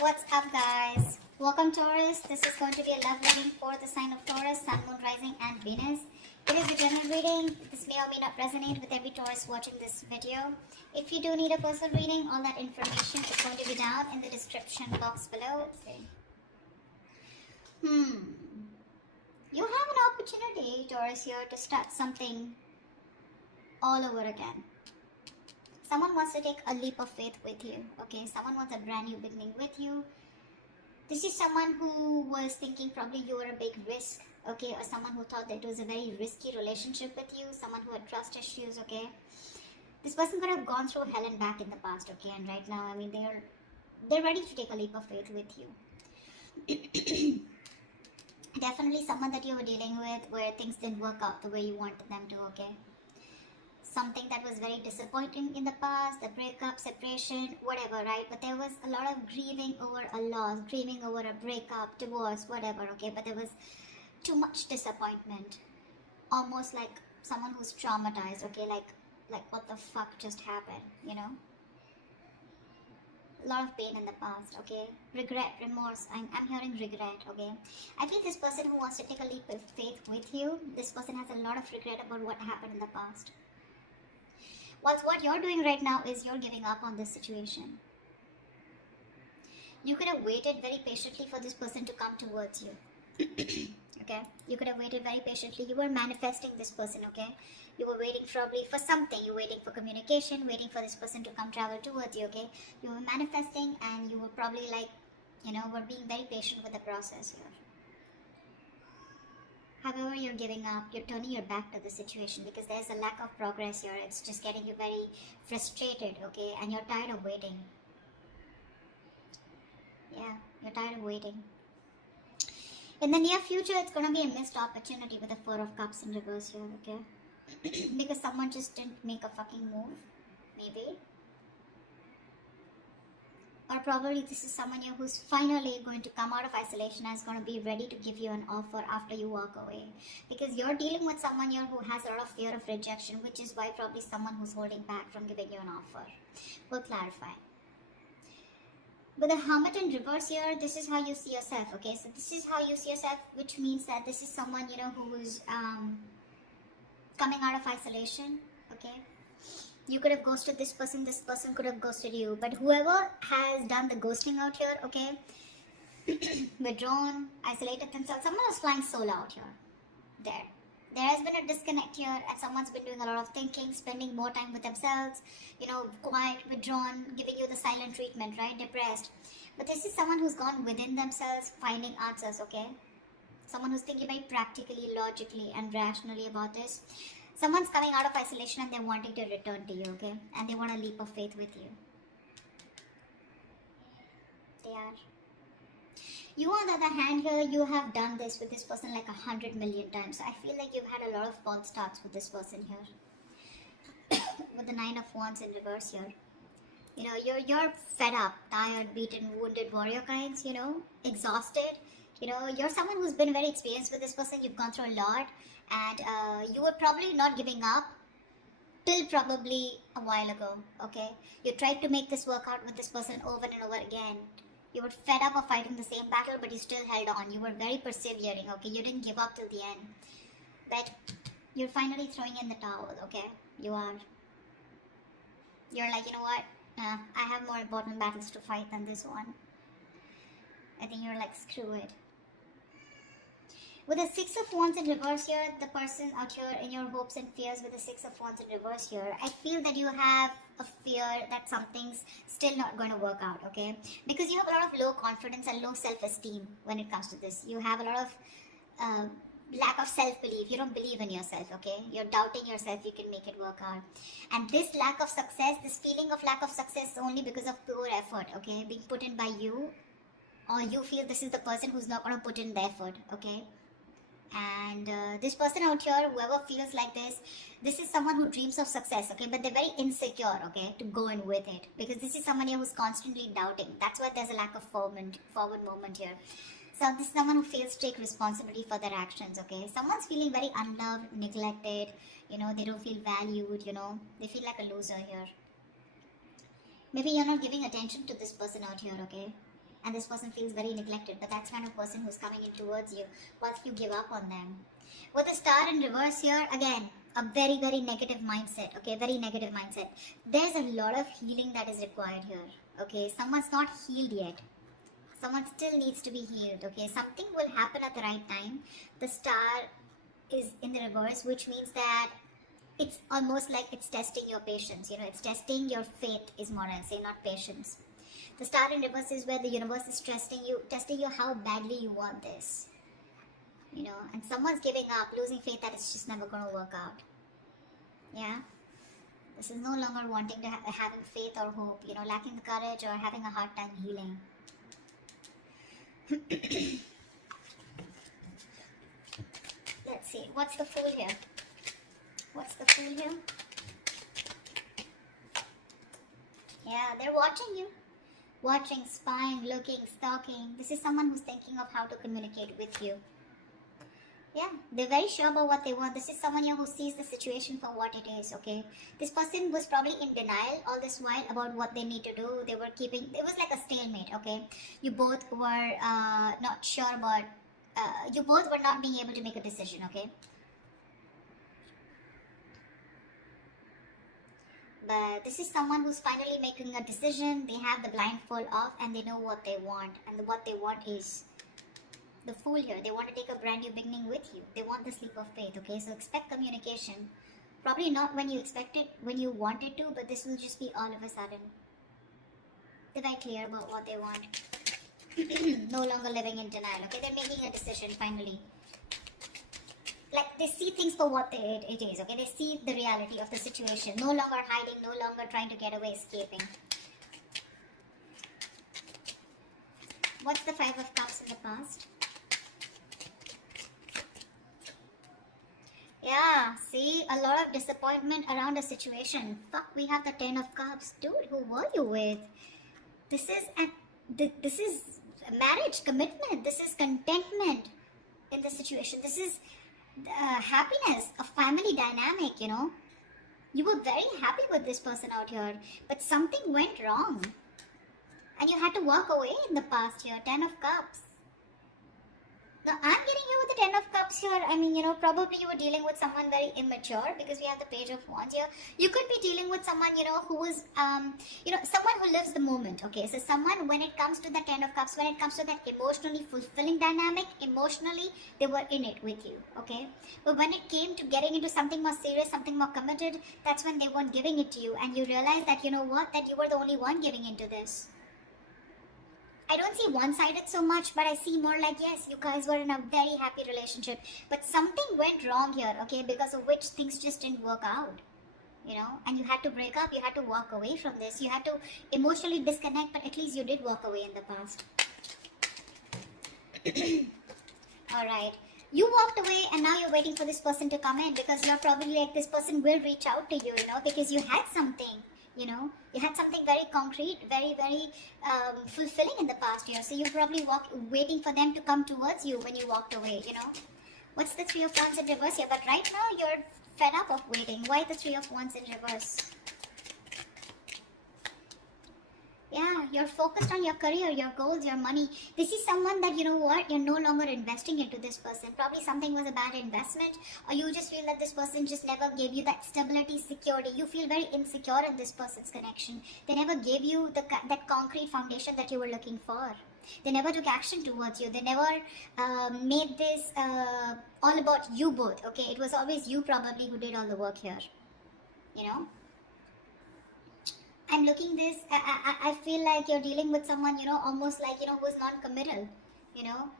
What's up, guys? Welcome, Taurus. This is going to be a love reading for the sign of Taurus, Sun, Moon, Rising, and Venus. It is a general reading. This may or may not resonate with every Taurus watching this video. If you do need a personal reading, all that information is going to be down in the description box below. Let's see. You have an opportunity, Taurus, here to start something all over again. Someone wants to take a leap of faith with you, okay? Someone wants a brand new beginning with you. This is someone who was thinking probably you were a big risk, okay? Or someone who thought that it was a very risky relationship with you. Someone who had trust issues, okay? This person could have gone through hell and back in the past, okay? And right now, I mean, they're ready to take a leap of faith with you. Definitely someone that you were dealing with where things didn't work out the way you wanted them to, okay? Something that was very disappointing in the past, a breakup, separation, whatever, right? But there was a lot of grieving over a loss, grieving over a breakup, divorce, whatever, okay? But there was too much disappointment. Almost like someone who's traumatized, okay? Like what the fuck just happened, you know? A lot of pain in the past, okay? Regret, remorse, I'm hearing regret, okay? I feel this person who wants to take a leap of faith with you, this person has a lot of regret about what happened in the past. Whilst what you're doing right now is you're giving up on this situation. You could have waited very patiently for this person to come towards you. Okay? You could have waited very patiently. You were manifesting this person, okay? You were waiting probably for something. You were waiting for communication, waiting for this person to come travel towards you, okay? You were manifesting and you were probably like, were being very patient with the process here. However, you're giving up, you're turning your back to the situation because there's a lack of progress here. It's just getting you very frustrated, okay? And you're tired of waiting. Yeah, you're tired of waiting. In the near future, it's going to be a missed opportunity with the Four of Cups in reverse here, okay? Because someone just didn't make a fucking move, maybe. Or probably this is someone here who's finally going to come out of isolation and is going to be ready to give you an offer after you walk away. Because you're dealing with someone here who has a lot of fear of rejection, which is why probably someone who's holding back from giving you an offer. We'll clarify. With the Hermit in reverse here, this is how you see yourself, okay? So this is how you see yourself, which means that this is someone, who is coming out of isolation, okay? You could have ghosted this person could have ghosted you. But whoever has done the ghosting out here, okay, withdrawn, isolated themselves, someone is flying solo out here. There has been a disconnect here and someone's been doing a lot of thinking, spending more time with themselves, quiet, withdrawn, giving you the silent treatment, right, depressed. But this is someone who's gone within themselves, finding answers, okay? Someone who's thinking very practically, logically, and rationally about this. Someone's coming out of isolation and they're wanting to return to you, okay? And they want a leap of faith with you. They are. You, on the other hand, here, you have done this with this person like 100 million times. So I feel like you've had a lot of false starts with this person here. With the Nine of Wands in reverse here. You're fed up, tired, beaten, wounded warrior kinds, exhausted. You're someone who's been very experienced with this person. You've gone through a lot. And you were probably not giving up till probably a while ago, okay? You tried to make this work out with this person over and over again. You were fed up of fighting the same battle, but you still held on. You were very persevering, okay? You didn't give up till the end. But you're finally throwing in the towel, okay? You are. You're like, you know what? I have more important battles to fight than this one. I think you're like, screw it. With the Six of Wands in reverse here, the person out here in your hopes and fears with the Six of Wands in reverse here, I feel that you have a fear that something's still not going to work out, okay? Because you have a lot of low confidence and low self-esteem when it comes to this. You have a lot of lack of self-belief. You don't believe in yourself, okay? You're doubting yourself you can make it work out. And this lack of success, this feeling of lack of success is only because of poor effort, okay? Being put in by you, or you feel this is the person who's not going to put in the effort, okay? And this person out here, whoever feels like this is someone who dreams of success, okay? But they're very insecure, okay, to go in with it. Because this is someone here who's constantly doubting. That's why there's a lack of forward movement here. So this is someone who fails to take responsibility for their actions, okay? Someone's feeling very unloved, neglected, they don't feel valued, they feel like a loser here. Maybe you're not giving attention to this person out here, okay? and this person feels very neglected, but that's kind of person who's coming in towards you once you give up on them. With the star in reverse here, again, a very, very negative mindset, okay, very negative mindset. There's a lot of healing that is required here, okay. Someone's not healed yet. Someone still needs to be healed, okay. Something will happen at the right time. The star is in the reverse, which means that it's almost like it's testing your patience, you know, it's testing your faith is more, I'll say, not patience. The star in reverse is where the universe is testing you how badly you want this, you know, and someone's giving up, losing faith that it's just never going to work out. Yeah, this is no longer wanting to having faith or hope, you know, lacking the courage or having a hard time healing. Let's see, what's the Fool here? What's the Fool here? Yeah, they're watching you. Watching, spying, looking, stalking. This is someone who's thinking of how to communicate with you. Yeah, they're very sure about what they want. This is someone here who sees the situation for what it is, okay? This person was probably in denial all this while about what they need to do. They were keeping, it was like a stalemate, okay? You both were not sure about, you both were not being able to make a decision, okay? But this is someone who's finally making a decision. They have the blindfold off and they know what they want. And what they want is the Fool here. They want to take a brand new beginning with you. They want the leap of faith, okay? So expect communication. Probably not when you expect it, when you want it to, but this will just be all of a sudden. They're very clear about what they want. No longer living in denial, okay? They're making a decision finally. Like, they see things for what it is, okay? They see the reality of the situation. No longer hiding, no longer trying to get away, escaping. What's the Five of Cups in the past? Yeah, see, a lot of disappointment around a situation. Fuck, we have the 10 of Cups. Dude, who were you with? This is marriage, commitment. This is contentment in the situation. This is happiness, a family dynamic, you know. You were very happy with this person out here, but something went wrong and you had to walk away in the past here. 10 of Cups. Now I'm getting here with the 10 of Cups here. I mean, you know, probably you were dealing with someone very immature because we have the Page of Wands here. You could be dealing with someone, you know, who is, you know, someone who lives the moment, okay? So someone, when it comes to the 10 of Cups, when it comes to that emotionally fulfilling dynamic, emotionally, they were in it with you, okay? But when it came to getting into something more serious, something more committed, that's when they weren't giving it to you. And you realize that, you know what, that you were the only one giving into this. I don't see one-sided so much, but I see more like, yes, you guys were in a very happy relationship, but something went wrong here, okay, because of which things just didn't work out, you know, and you had to break up, you had to walk away from this, you had to emotionally disconnect, but at least you did walk away in the past. Alright, you walked away and now you're waiting for this person to come in because you're probably like, this person will reach out to you, you know, because you had something. You know, you had something very concrete, very, very fulfilling in the past year. So you're probably waiting for them to come towards you when you walked away, you know. What's the Three of Wands in reverse here? But right now you're fed up of waiting. Why the Three of Wands in reverse? Yeah, you're focused on your career, your goals, your money. This is someone that, you know what, you're no longer investing into this person. Probably something was a bad investment, or you just feel that this person just never gave you that stability, security. You feel very insecure in this person's connection. They never gave you that concrete foundation that you were looking for. They never took action towards you. They never made this all about you both, okay? It was always you probably who did all the work here, you know? I'm looking this, I feel like you're dealing with someone, you know, almost like, you know, who's non-committal, you know.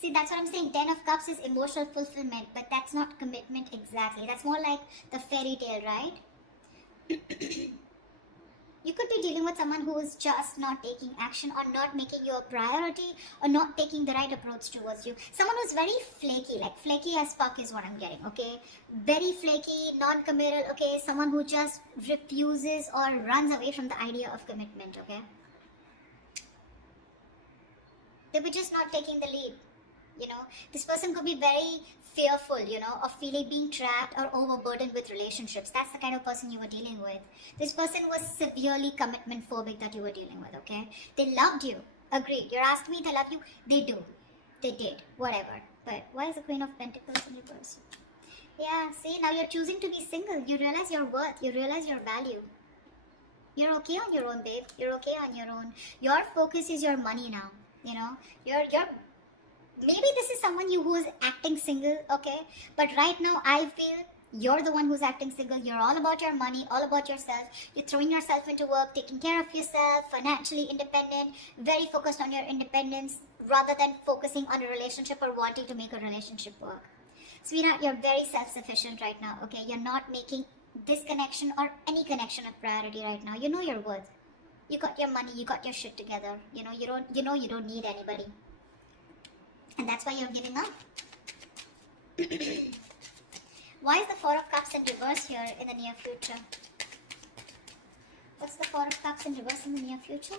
See, that's what I'm saying. 10 of Cups is emotional fulfillment, but that's not commitment exactly. That's more like the fairy tale, right? You could be dealing with someone who is just not taking action or not making you a priority or not taking the right approach towards you. Someone who's very flaky, like flaky as fuck is what I'm getting, okay? Very flaky, non-committal, okay? Someone who just refuses or runs away from the idea of commitment, okay? They were just not taking the lead, you know? This person could be very fearful, you know, of feeling being trapped or overburdened with relationships. That's the kind of person you were dealing with. This person was severely commitment phobic that you were dealing with, okay? They loved you, Agreed. You're asking me to love you. They do. They did. Whatever. But why is the Queen of Pentacles in reverse? Yeah, see, now you're choosing to be single. You realize your worth. You realize your value. You're okay on your own, babe. You're okay on your own. Your focus is your money now. You know, you're maybe this is someone who is acting single, okay? But right now, I feel you're the one who's acting single. You're all about your money, all about yourself. You're throwing yourself into work, taking care of yourself, financially independent, very focused on your independence rather than focusing on a relationship or wanting to make a relationship work. Sweetheart, you're very self-sufficient right now, okay? You're not making this connection or any connection a priority right now. You know your worth. You got your money, you got your shit together. You know you don't need anybody. And that's why you're giving up. Why is the Four of Cups in reverse here in the near future? What's the Four of Cups in reverse in the near future?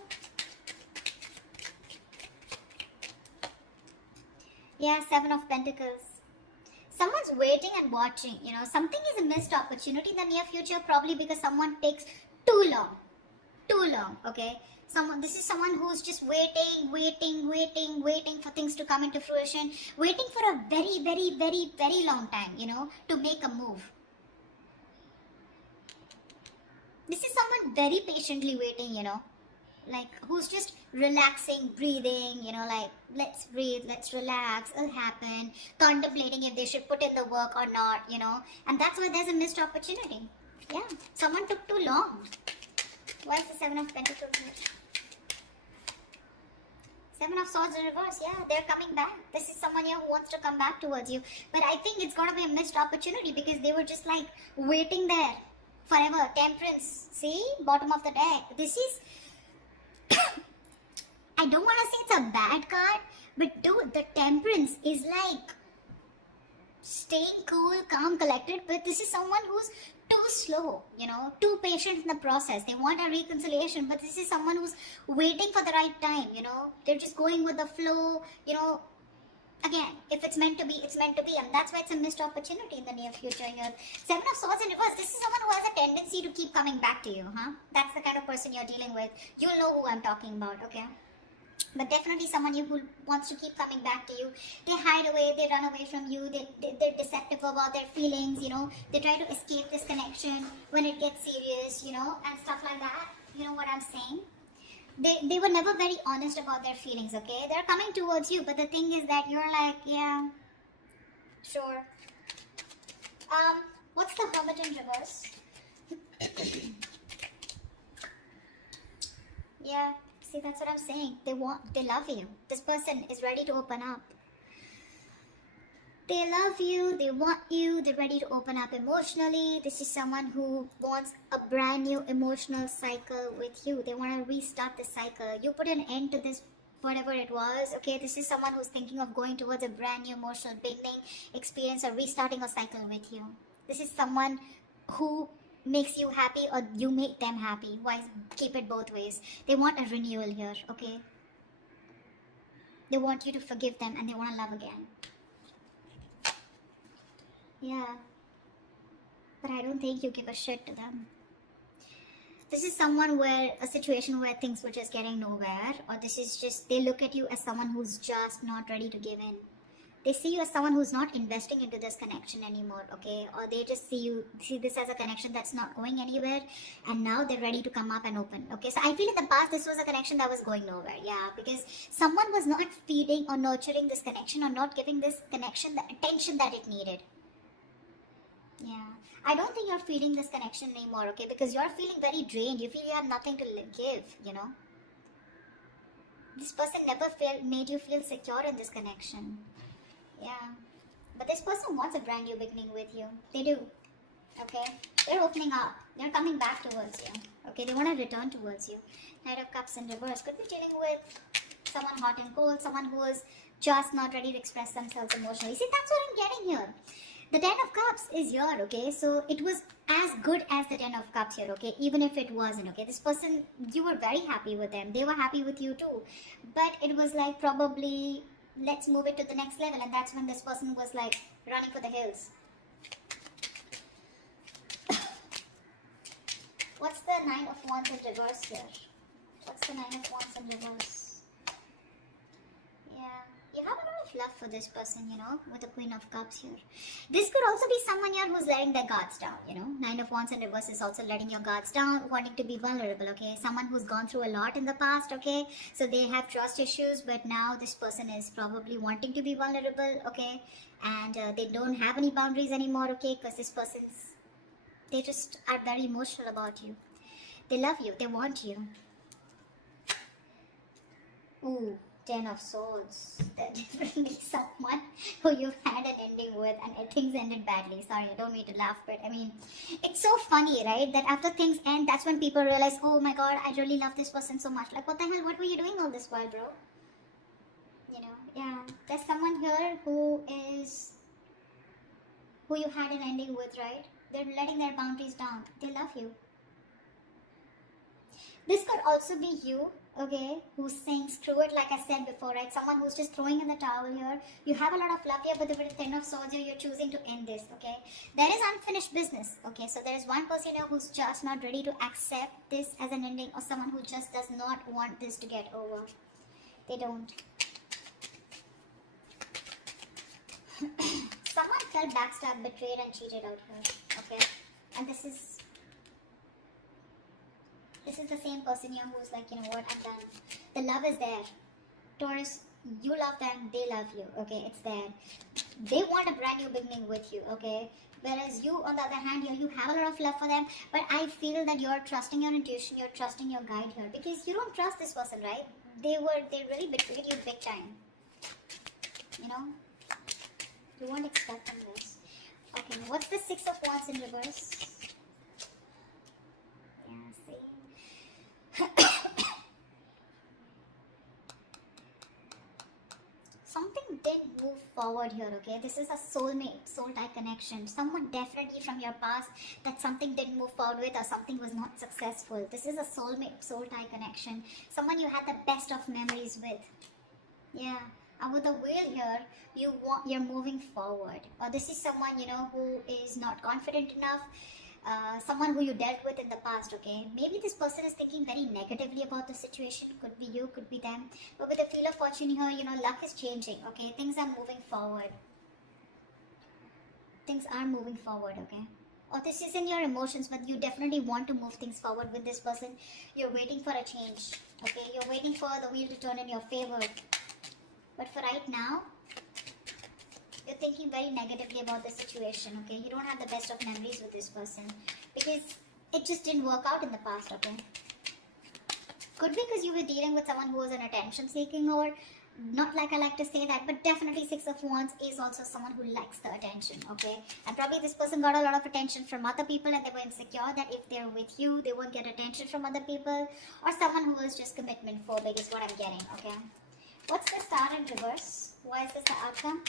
Yeah, Seven of Pentacles. Someone's waiting and watching, you know. Something is a missed opportunity in the near future, probably because someone takes too long, okay? This is someone who's just waiting for things to come into fruition, waiting for a very long time, you know, to make a move. This is someone very patiently waiting, you know, like who's just relaxing, breathing, you know, like let's breathe, let's relax, it'll happen, contemplating if they should put in the work or not, you know, and that's why there's a missed opportunity. Yeah, someone took too long. Why is the Seven of Pentacles here? Seven of Swords in reverse. Yeah, they're coming back. This is someone here who wants to come back towards you. But I think it's going to be a missed opportunity because they were just like waiting there forever. Temperance. See? Bottom of the deck. This is... I don't want to say it's a bad card. But dude, the Temperance is like staying cool, calm, collected. But this is someone who's too slow, you know, too patient in the process. They want a reconciliation, but this is someone who's waiting for the right time, you know. They're just going with the flow, you know. Again, if it's meant to be, it's meant to be, and that's why it's a missed opportunity in the near future here. Seven of Swords in reverse. This is someone who has a tendency to keep coming back to you, huh? That's the kind of person you're dealing with. You'll know who I'm talking about, okay? But definitely someone who wants to keep coming back to you. They hide away, they run away from you, they're deceptive about their feelings, you know. They try to escape this connection when it gets serious, you know, and stuff like that. You know what I'm saying? They were never very honest about their feelings, okay? They're coming towards you, but the thing is that you're like, yeah, sure. What's the Hermit in reverse? Yeah. See, that's what I'm saying. They love you. This person is ready to open up. They love you, they want you, they're ready to open up emotionally. This is someone who wants a brand new emotional cycle with you. They want to restart the cycle. You put an end to this, whatever it was, okay? This is someone who's thinking of going towards a brand new emotional beginning, experience, or restarting a cycle with you. This is someone who makes you happy or you make them happy. Why keep it both ways? They want a renewal here, okay? They want you to forgive them and they want to love again. Yeah. But I don't think you give a shit to them. This is someone where, a situation where things were just getting nowhere, or this is just, they look at you as someone who's just not ready to give in. They see you as someone who's not investing into this connection anymore, okay? Or they just see this as a connection that's not going anywhere, and now they're ready to come up and open, okay? So I feel in the past this was a connection that was going nowhere, yeah, because someone was not feeding or nurturing this connection or not giving this connection the attention that it needed. Yeah, I don't think you're feeding this connection anymore, okay? Because you're feeling very drained. You feel you have nothing to give, you know? This person never made you feel secure in this connection. Yeah, but this person wants a brand new beginning with you. They do, okay? They're opening up. They're coming back towards you, okay? They want to return towards you. Knight of Cups in reverse. Could be dealing with someone hot and cold, someone who is just not ready to express themselves emotionally. See, that's what I'm getting here. The 10 of Cups is here, okay? So it was as good as the 10 of Cups here, okay? Even if it wasn't, okay? This person, you were very happy with them. They were happy with you too. But it was like probably, let's move it to the next level. And that's when this person was like running for the hills. What's the 9 of Wands in reverse here? What's the 9 of Wands in reverse? for this person, you know, with the Queen of Cups here. This could also be someone here who's letting their guards down, you know. Nine of Wands in reverse is also letting your guards down, wanting to be vulnerable, okay. Someone who's gone through a lot in the past, okay. So they have trust issues, but now this person is probably wanting to be vulnerable, okay. And they don't have any boundaries anymore, okay, because this person's, they just are very emotional about you. They love you, they want you. Ooh, 10 of Swords. That's definitely someone who you've had an ending with and things ended badly. Sorry, I don't mean to laugh, but I mean, it's so funny, right? That after things end, that's when people realize, oh my god, I really love this person so much. Like, what the hell, what were you doing all this while, bro? You know, yeah. There's someone here who you had an ending with, right? They're letting their boundaries down. They love you. This could also be you, okay, who's saying screw it, like I said before, right? Someone who's just throwing in the towel here. You have a lot of love here, but with the 10 of Swords here, you're choosing to end this, okay? There is unfinished business, okay? So there is one person here who's just not ready to accept this as an ending, or someone who just does not want this to get over. They don't. Someone felt backstabbed, betrayed and cheated out here, okay? And this is the same person here who's like, you know what, I'm done. The love is there. Taurus, you love them, they love you, okay? It's there. They want a brand new beginning with you, okay? Whereas you, on the other hand, here, you have a lot of love for them, but I feel that you're trusting your intuition, you're trusting your guide here, because you don't trust this person, right? They really betrayed you big time. You know? You weren't expecting this. Okay, what's the 6 of Wands in reverse? Something did move forward here, okay? This is a soulmate, soul tie connection. Someone definitely from your past that something didn't move forward with, or something was not successful. This is a soulmate, soul tie connection. Someone you had the best of memories with. Yeah. And with the wheel here, you're moving forward. Or this is someone, you know, who is not confident enough. Someone who you dealt with in the past, okay? Maybe this person is thinking very negatively about the situation. Could be you, could be them. But with the Wheel of Fortune here, you know, luck is changing, okay? Things are moving forward. Things are moving forward, okay? Or this is in your emotions, but you definitely want to move things forward with this person. You're waiting for a change, okay? You're waiting for the wheel to turn in your favor. But for right now, you're thinking very negatively about the situation, okay? You don't have the best of memories with this person because it just didn't work out in the past, okay? Could be because you were dealing with someone who was an attention seeking, or not like I like to say that, but definitely 6 of Wands is also someone who likes the attention, okay? And probably this person got a lot of attention from other people and they were insecure that if they're with you, they won't get attention from other people, or someone who is just commitment phobic is what I'm getting, okay? What's the Star in reverse? Why is this the outcome?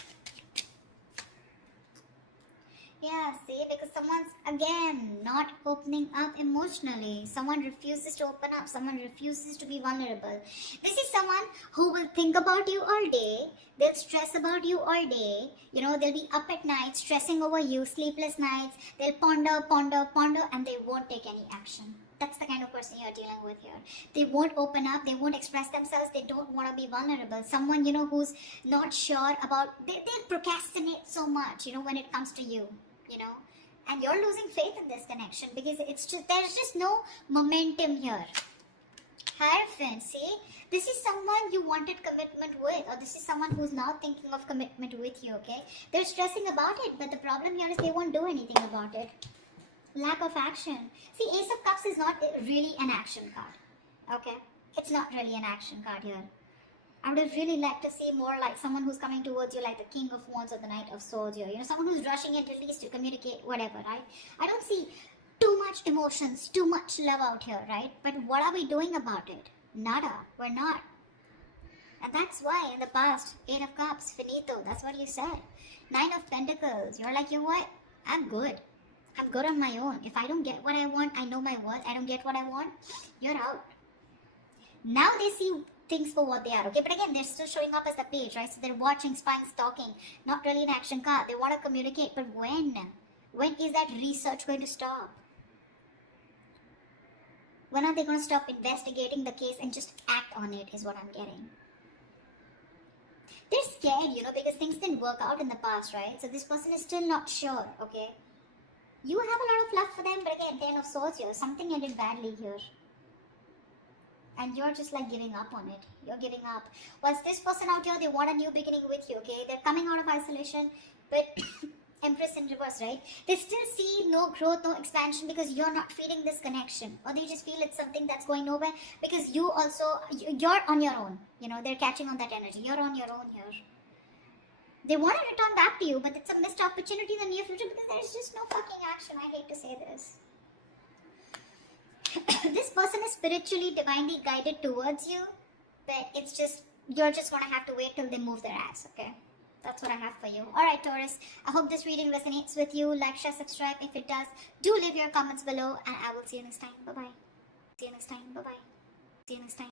Yeah, see, because someone's, again, not opening up emotionally. Someone refuses to open up. Someone refuses to be vulnerable. This is someone who will think about you all day. They'll stress about you all day. You know, they'll be up at night, stressing over you, sleepless nights. They'll ponder, and they won't take any action. That's the kind of person you're dealing with here. They won't open up. They won't express themselves. They don't want to be vulnerable. Someone, you know, who's not sure about... They'll procrastinate so much, you know, when it comes to you. You know, and you're losing faith in this connection because there's just no momentum here. Hierophant, see, this is someone you wanted commitment with, or this is someone who's now thinking of commitment with you, okay? They're stressing about it, but the problem here is they won't do anything about it. Lack of action. See, Ace of Cups is not really an action card, okay? It's not really an action card here. I would have really liked to see more like someone who's coming towards you like the King of Wands or the Knight of Swords here. You know, someone who's rushing in at least to communicate, whatever, right? I don't see too much emotions, too much love out here, right? But what are we doing about it? Nada. We're not. And that's why in the past, 8 of Cups, finito, that's what you said. 9 of Pentacles, you're like, you know what? I'm good. I'm good on my own. If I don't get what I want, I know my worth. I don't get what I want, you're out. Now they see things for what they are, okay? But again, they're still showing up as the page, right? So they're watching, spying, stalking, not really an action card. They want to communicate, but when? When is that research going to stop? When are they going to stop investigating the case and just act on it is what I'm getting. They're scared, you know, because things didn't work out in the past, right? So this person is still not sure, okay? You have a lot of love for them, but again, Ten of Swords here. Something ended badly here. And you're just like giving up on it. You're giving up. Whilst this person out here, they want a new beginning with you, okay? They're coming out of isolation, but Empress in reverse, right? They still see no growth, no expansion because you're not feeling this connection. Or they just feel it's something that's going nowhere because you also, you're on your own. You know, they're catching on that energy. You're on your own here. They want to return back to you, but it's a missed opportunity in the near future because there's just no fucking action. I hate to say this. This person is spiritually, divinely guided towards you, but it's just, you're just going to have to wait till they move their ass, okay? That's what I have for you. Alright, Taurus, I hope this reading resonates with you. Like, share, subscribe. If it does, do leave your comments below, and I will see you next time. Bye-bye. See you next time. Bye-bye. See you next time.